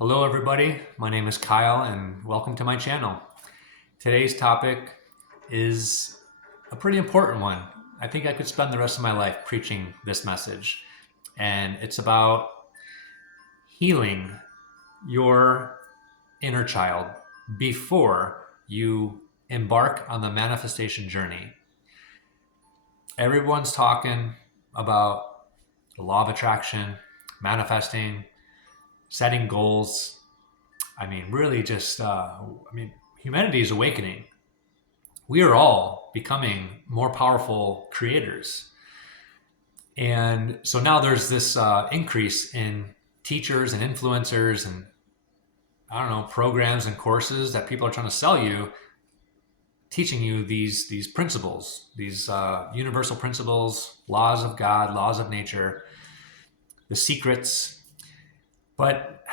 Hello everybody, my name is Kyle and welcome to my channel. Today's topic is a pretty important one. I think I could spend the rest of my life preaching this message. And it's about healing your inner child before you embark on the manifestation journey. Everyone's talking about the law of attraction, manifesting, setting goals. Really just, humanity is awakening. We are all becoming more powerful creators. And so now there's this increase in teachers and influencers and, programs and courses that people are trying to sell you, teaching you these principles, these universal principles, laws of God, laws of nature, the secrets. But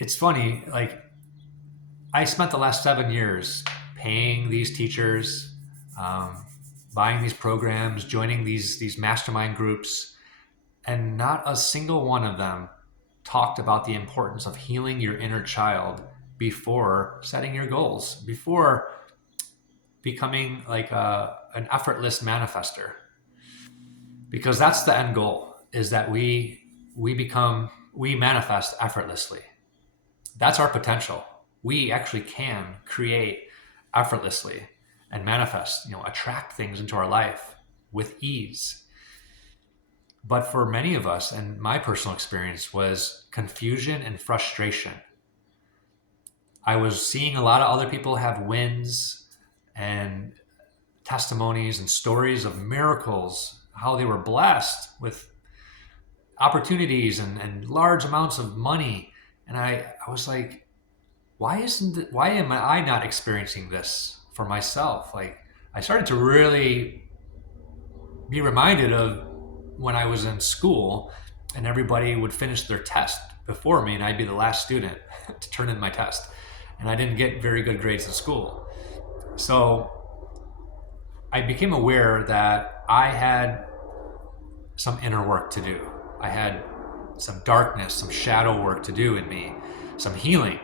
it's funny, I spent the last 7 years paying these teachers, buying these programs, joining these mastermind groups, and not a single one of them talked about the importance of healing your inner child before setting your goals, before becoming an effortless manifester. Because that's the end goal, is that we manifest effortlessly. That's our potential. We actually can create effortlessly and manifest, attract things into our life with ease. But for many of us, and my personal experience was confusion and frustration. I was seeing a lot of other people have wins and testimonies and stories of miracles, how they were blessed with opportunities and large amounts of money. And I was like, why am I not experiencing this for myself? I started to really be reminded of when I was in school and everybody would finish their test before me and I'd be the last student to turn in my test. And I didn't get very good grades in school. So I became aware that I had some inner work to do. I had some darkness, some shadow work to do in me, some healing.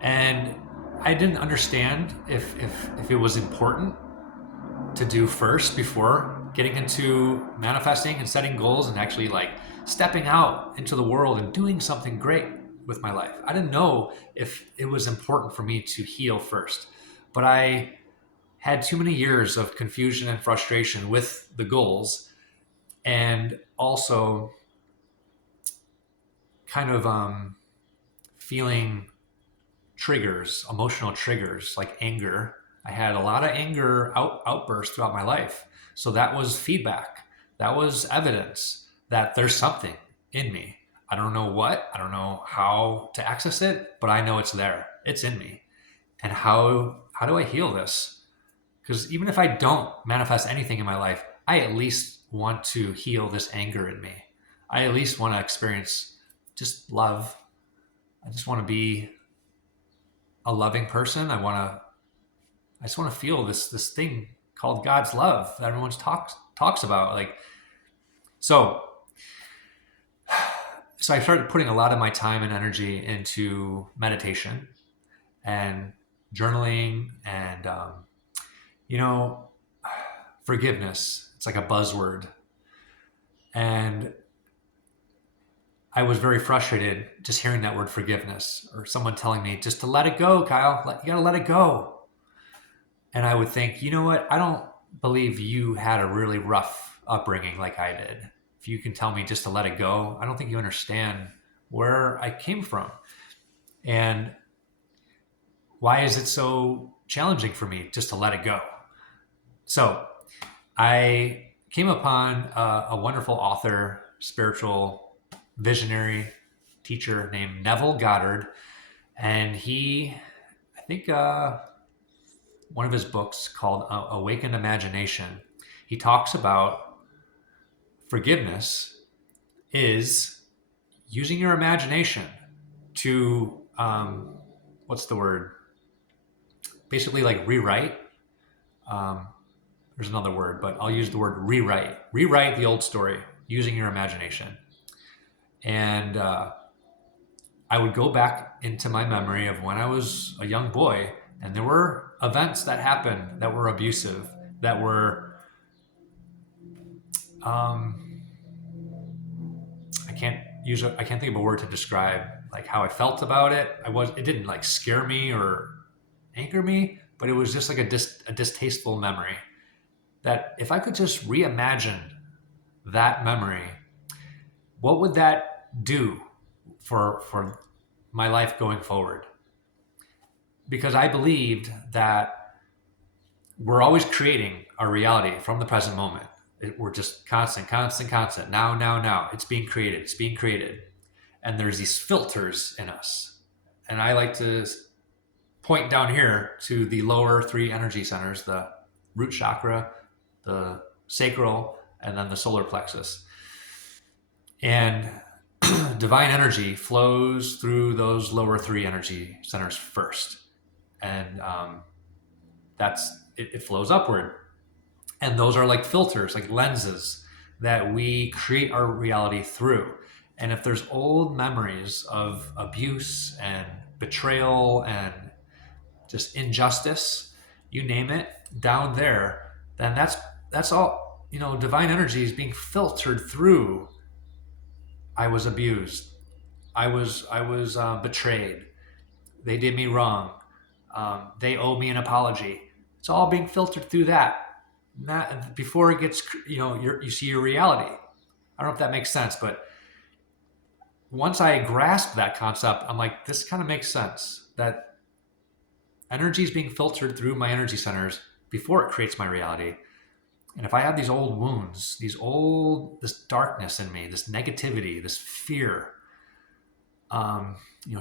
And I didn't understand if it was important to do first before getting into manifesting and setting goals and actually stepping out into the world and doing something great with my life. I didn't know if it was important for me to heal first, but I had too many years of confusion and frustration with the goals, and also kind of feeling triggers, emotional triggers like anger. I had a lot of anger outbursts throughout my life. So that was feedback. That was evidence that there's something in me. I don't know what, I don't know how to access it, but I know it's there. It's in me. And how do I heal this? Because even if I don't manifest anything in my life, I at least want to heal this anger in me. I at least want to experience just love. I just want to be a loving person. I just want to feel this thing called God's love that everyone talks about. So I started putting a lot of my time and energy into meditation and journaling and forgiveness. It's like a buzzword. And I was very frustrated just hearing that word forgiveness, or someone telling me just to let it go, Kyle. You got to let it go. And I would think, you know what? I don't believe you had a really rough upbringing like I did. If you can tell me just to let it go, I don't think you understand where I came from. And why is it so challenging for me just to let it go? So I came upon a wonderful author, spiritual visionary teacher named Neville Goddard. And I think one of his books called Awakened Imagination, he talks about forgiveness is using your imagination to, what's the word? Basically rewrite. There's another word, but I'll use the word rewrite. Rewrite the old story using your imagination. And I would go back into my memory of when I was a young boy, and there were events that happened that were abusive, that were um, I can't think of a word to describe like how I felt about it. It didn't like scare me or anger me, but it was just like a distasteful memory that if I could just reimagine that memory, what would that do for my life going forward? Because I believed that we're always creating our reality from the present moment. We're just constant, constant, constant. Now, now, now. It's being created. It's being created. And there's these filters in us. And I like to point down here to the lower three energy centers, the root chakra, the sacral, and then the solar plexus. And divine energy flows through those lower three energy centers first. And it flows upward. And those are like filters, like lenses that we create our reality through. And if there's old memories of abuse and betrayal and just injustice, you name it, down there, then that's all, divine energy is being filtered through. I was abused. I was betrayed. They did me wrong. They owe me an apology. It's all being filtered through that. Not before it gets, you see your reality. I don't know if that makes sense, but once I grasp that concept, I'm like, this kind of makes sense. That energy is being filtered through my energy centers before it creates my reality. And if I have these old wounds, this darkness in me, this negativity, this fear,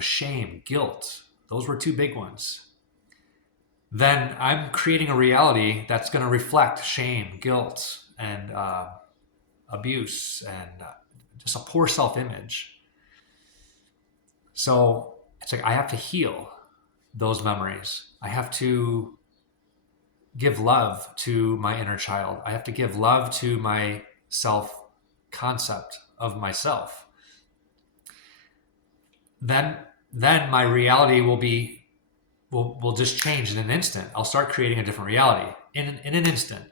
shame, guilt, those were two big ones. Then I'm creating a reality that's going to reflect shame, guilt, and abuse, and just a poor self-image. So it's like I have to heal those memories. I have to give love to my inner child. I have to give love to my self-concept of myself. Then my reality will just change in an instant. I'll start creating a different reality in an instant.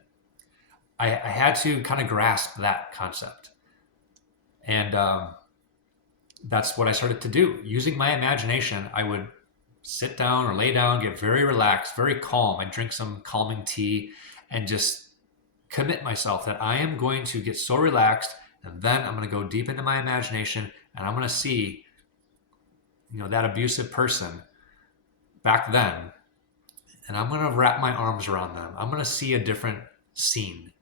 I had to kind of grasp that concept. And that's what I started to do. Using my imagination, I would sit down or lay down, get very relaxed, very calm. I'd drink some calming tea and just commit myself that I am going to get so relaxed, and then I'm going to go deep into my imagination, and I'm going to see, that abusive person back then, and I'm going to wrap my arms around them. I'm going to see a different scene.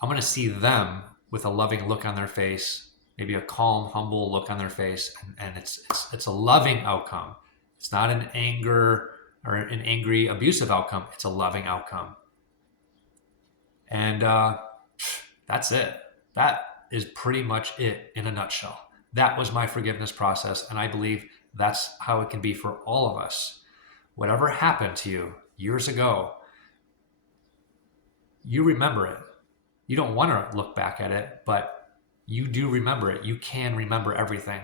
I'm going to see them with a loving look on their face, maybe a calm, humble look on their face, and it's a loving outcome. It's not an anger or an angry, abusive outcome. It's a loving outcome. And that's it. That is pretty much it in a nutshell. That was my forgiveness process, and I believe that's how it can be for all of us. Whatever happened to you years ago, you remember it. You don't want to look back at it, but you do remember it. You can remember everything.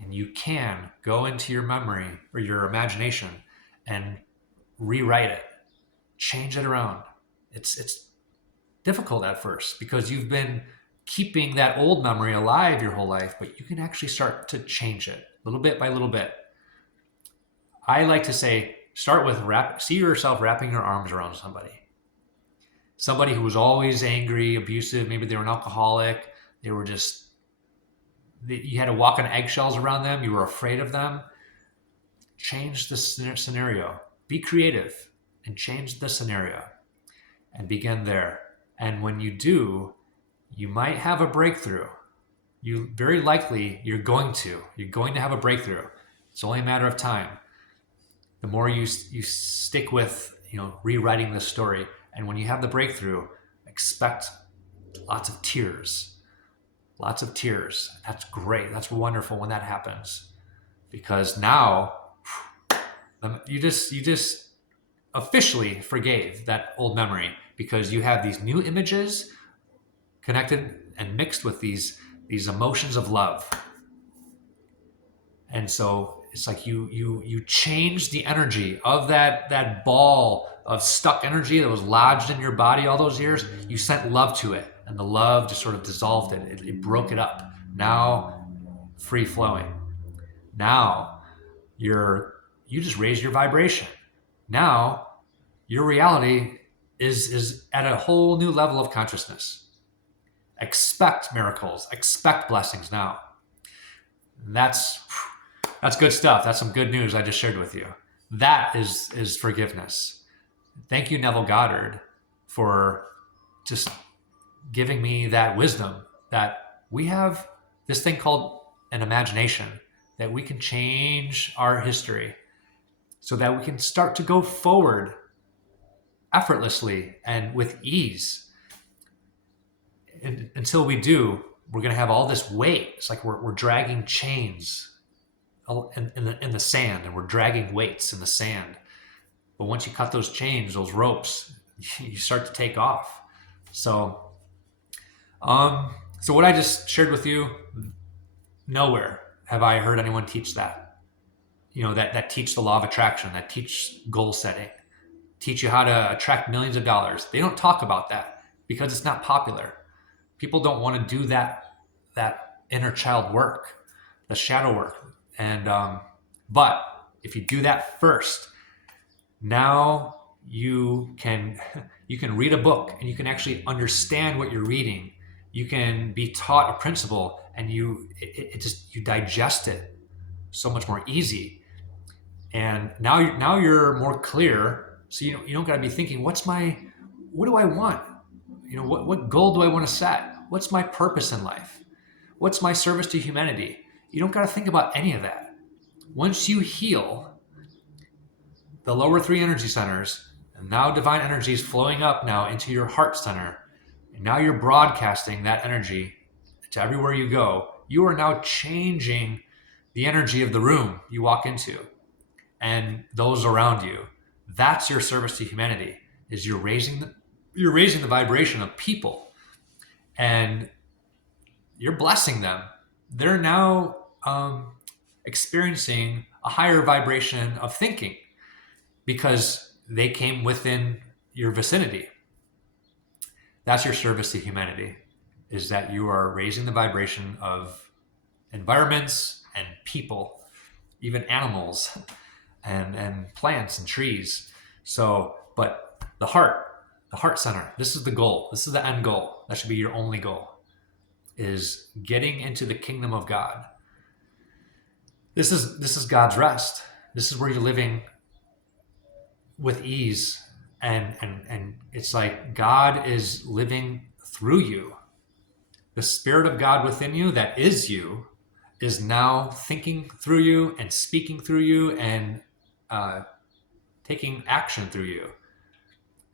And you can go into your memory or your imagination and rewrite it, change it around. It's difficult at first because you've been keeping that old memory alive your whole life, but you can actually start to change it little bit by little bit. I like to say, start with see yourself wrapping your arms around somebody who was always angry, abusive. Maybe they were an alcoholic. They were just, you had to walk on eggshells around them. You were afraid of them. Change the scenario. Be creative and change the scenario and begin there. And when you do, you might have a breakthrough. You're going to have a breakthrough. It's only a matter of time. The more you stick with, rewriting the story. And when you have the breakthrough, expect lots of tears. Lots of tears. That's great. That's wonderful when that happens, because now you just officially forgave that old memory because you have these new images connected and mixed with these emotions of love. And so it's like you change the energy of that ball of stuck energy that was lodged in your body all those years. You sent love to it, and the love just sort of dissolved it. It broke it up. Now free flowing. Now you just raised your vibration. Now your reality is at a whole new level of consciousness. Expect miracles. Expect blessings now. And that's good stuff. That's some good news I just shared with you. That is forgiveness. Thank you, Neville Goddard, for just giving me that wisdom that we have this thing called an imagination, that we can change our history so that we can start to go forward effortlessly and with ease. And until we do, we're going to have all this weight. It's like we're dragging chains in the sand, and we're dragging weights in the sand. But once you cut those chains, those ropes, you start to take off. So what I just shared with you, nowhere have I heard anyone teach that. That teach the law of attraction, that teach goal setting, teach you how to attract millions of dollars. They don't talk about that because it's not popular. People don't want to do that inner child work, the shadow work. And but if you do that first, now you can read a book and you can actually understand what you're reading. You can be taught a principle, and you digest it so much more easy. And now you're more clear. So you don't got to be thinking, what do I want? What goal do I want to set? What's my purpose in life? What's my service to humanity? You don't got to think about any of that. Once you heal the lower 3 energy centers, and now divine energy is flowing up now into your heart center, and now you're broadcasting that energy to everywhere you go. You are now changing the energy of the room you walk into and those around you. That's your service to humanity, is you're raising the vibration of people, and you're blessing them. They're now experiencing a higher vibration of thinking because they came within your vicinity. That's your service to humanity, is that you are raising the vibration of environments and people, even animals and plants and trees. So, but the heart center, this is the goal. This is the end goal. That should be your only goal, is getting into the kingdom of God. This is God's rest. This is where you're living with ease, and it's like God is living through you. The Spirit of God within you, that is you, is now thinking through you and speaking through you and taking action through you.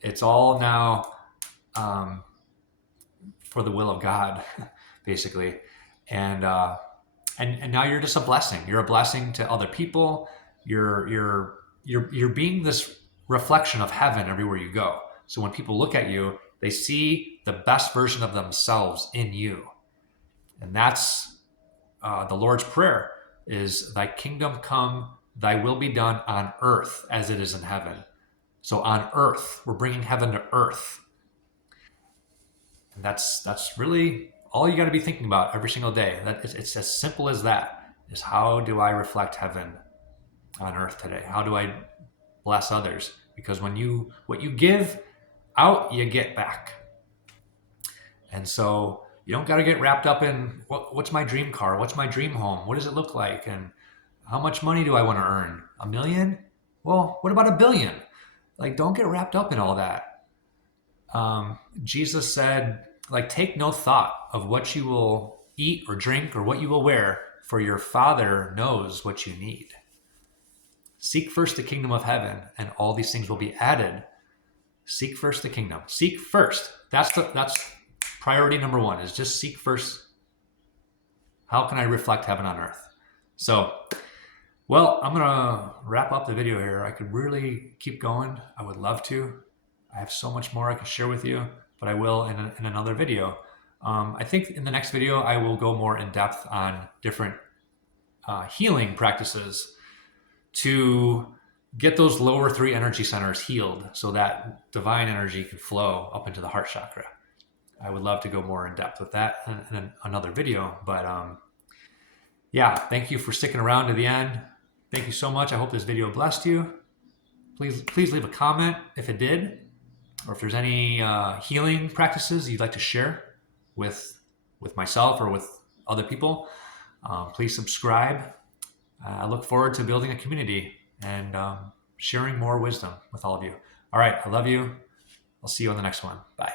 It's all now for the will of God, basically. And now you're just a blessing. You're a blessing to other people. You're being this reflection of heaven everywhere you go. So when people look at you, they see the best version of themselves in you. And that's the Lord's Prayer, is thy kingdom come, thy will be done on earth as it is in heaven. So on earth, we're bringing heaven to earth. And that's really all you got to be thinking about every single day. It's as simple as that, is how do I reflect heaven on earth today? How do I bless others? Because what you give out, you get back. And so you don't got to get wrapped up in what's my dream car? What's my dream home? What does it look like? And how much money do I want to earn? $1 million? Well, what about $1 billion? Like, don't get wrapped up in all that. Jesus said, like, take no thought of what you will eat or drink or what you will wear, for your Father knows what you need. Seek first the kingdom of heaven, and all these things will be added. Seek first the kingdom. Seek first. That's priority number one, is just seek first. How can I reflect heaven on earth? So, well, I'm going to wrap up the video here. I could really keep going. I would love to. I have so much more I could share with you, but I will in another video. I think in the next video, I will go more in depth on different healing practices to get those lower 3 energy centers healed so that divine energy can flow up into the heart chakra. I would love to go more in depth with that in another video, but yeah, thank you for sticking around to the end. Thank you so much. I hope this video blessed you. Please leave a comment if it did, or if there's any healing practices you'd like to share with myself or with other people. Please subscribe. I look forward to building a community and sharing more wisdom with all of you. All right, I love you. I'll see you on the next one. Bye.